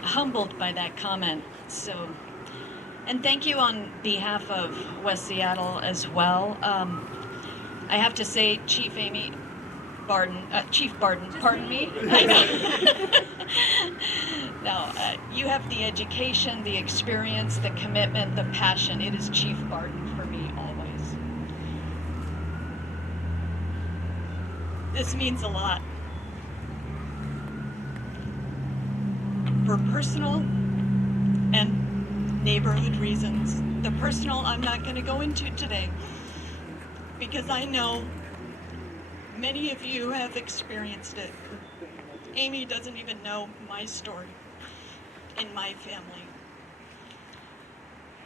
humbled by that comment. So, and thank you on behalf of West Seattle as well. I have to say, Chief Barden, pardon me. No, you have the education, the experience, the commitment, the passion. It is Chief Barden for me always. This means a lot. For personal and neighborhood reasons. The personal I'm not going to go into today because I know many of you have experienced it. Amy doesn't even know my story in my family.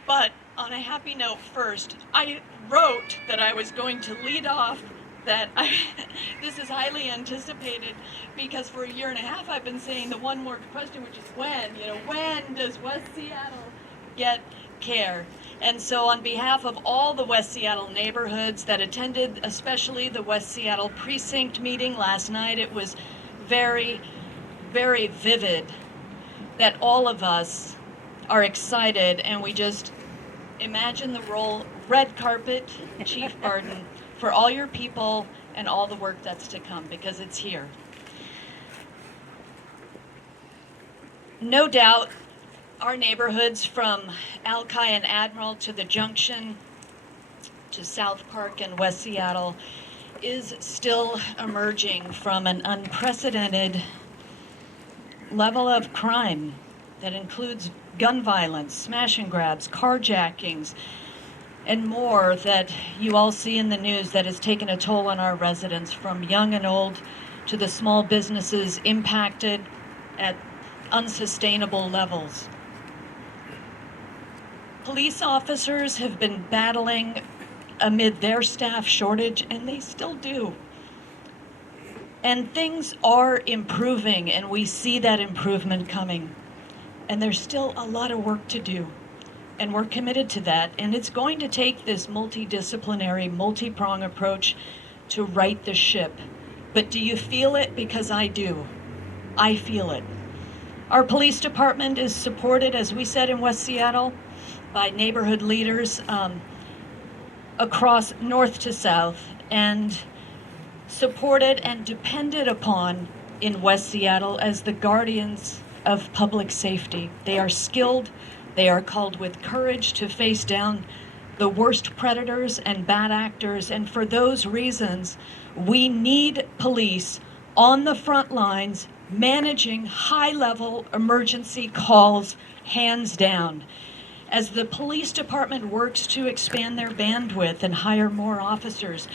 But on a happy note first, I wrote that I was going to lead off that this is highly anticipated because for a year and a half I've been saying the one more question, which is when does West Seattle get care? And so on behalf of all the West Seattle neighborhoods that attended, especially the West Seattle precinct meeting last night, it was very, very vivid that all of us are excited, and we just imagine the role, red carpet, Chief Barden, for all your people and all the work that's to come, because it's here. No doubt, our neighborhoods from Alki and Admiral to the Junction to South Park and West Seattle is still emerging from an unprecedented level of crime that includes gun violence, smash and grabs, carjackings, and more that you all see in the news that has taken a toll on our residents, from young and old to the small businesses impacted at unsustainable levels. Police officers have been battling amid their staff shortage, and they still do. And things are improving, and we see that improvement coming. And there's still a lot of work to do. And we're committed to that. And it's going to take this multidisciplinary, multi-prong approach to right the ship. But do you feel it? Because I do. I feel it. Our police department is supported, as we said in West Seattle, by neighborhood leaders across north to south, and supported and depended upon in West Seattle as the guardians of public safety. They are skilled. They are called with courage to face down the worst predators and bad actors, and for those reasons, we need police on the front lines managing high-level emergency calls, hands down. As the police department works to expand their bandwidth and hire more officers,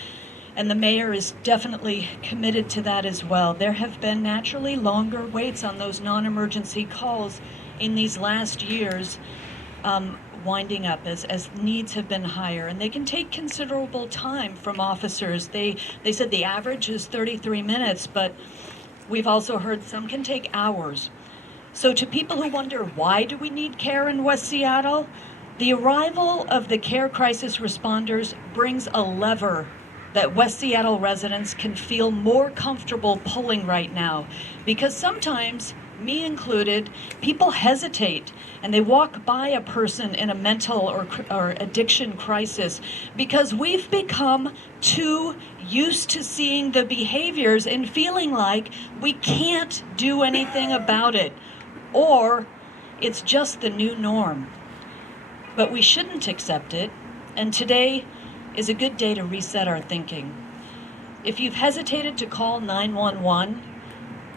and the mayor is definitely committed to that as well, there have been naturally longer waits on those non-emergency calls in these last years, winding up as needs have been higher, and they can take considerable time from officers. They said the average is 33 minutes, but we've also heard some can take hours. So to people who wonder, why do we need care in West Seattle? The arrival of the care crisis responders brings a lever that West Seattle residents can feel more comfortable pulling right now, because sometimes, me included, people hesitate and they walk by a person in a mental or addiction crisis because we've become too used to seeing the behaviors and feeling like we can't do anything about it, or it's just the new norm. But we shouldn't accept it, and today is a good day to reset our thinking. If you've hesitated to call 911,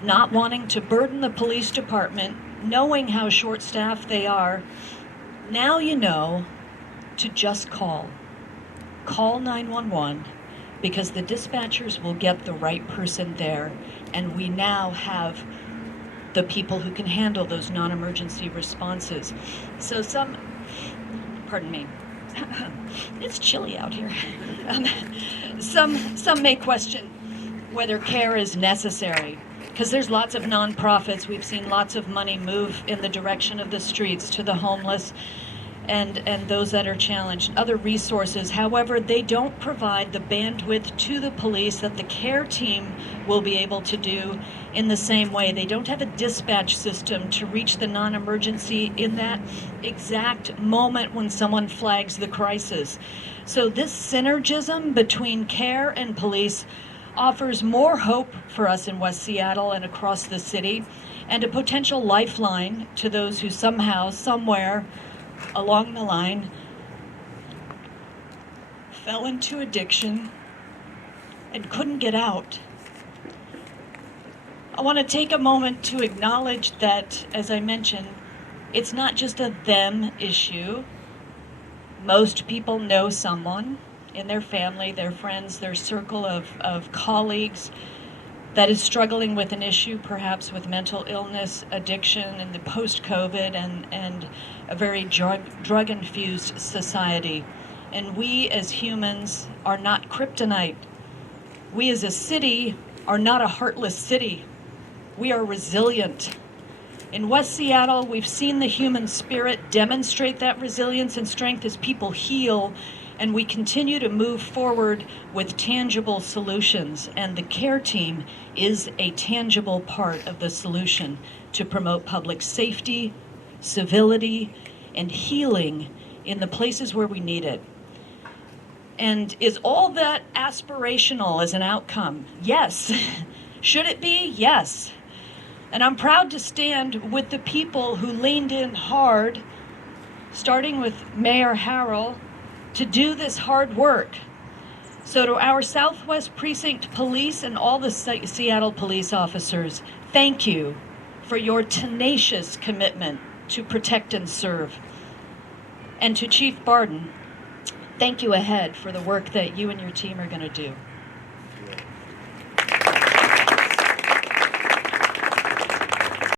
not wanting to burden the police department, knowing how short-staffed they are, now you know to just call. Call 911, because the dispatchers will get the right person there, and we now have the people who can handle those non-emergency responses. So pardon me, it's chilly out here. Some may question whether care is necessary, because there's lots of nonprofits. We've seen lots of money move in the direction of the streets to the homeless. and those that are challenged, other resources. However, they don't provide the bandwidth to the police that the care team will be able to do in the same way. They don't have a dispatch system to reach the non-emergency in that exact moment when someone flags the crisis. So this synergism between care and police offers more hope for us in West Seattle and across the city, and a potential lifeline to those who somehow, somewhere along the line, fell into addiction and couldn't get out. I want to take a moment to acknowledge that, as I mentioned, it's not just a them issue. Most people know someone in their family, their friends, their circle of colleagues that is struggling with an issue, perhaps with mental illness, addiction, in the post-COVID and a very drug-infused society. And we as humans are not kryptonite. We as a city are not a heartless city. We are resilient. In West Seattle, we've seen the human spirit demonstrate that resilience and strength as people heal, and we continue to move forward with tangible solutions. And the care team is a tangible part of the solution to promote public safety, civility, and healing in the places where we need it. And is all that aspirational as an outcome? Yes. Should it be? Yes. And I'm proud to stand with the people who leaned in hard, starting with Mayor Harrell, to do this hard work. So to our Southwest Precinct Police and all the Seattle police officers, thank you for your tenacious commitment to protect and serve. And to Chief Barden, thank you ahead for the work that you and your team are going to do.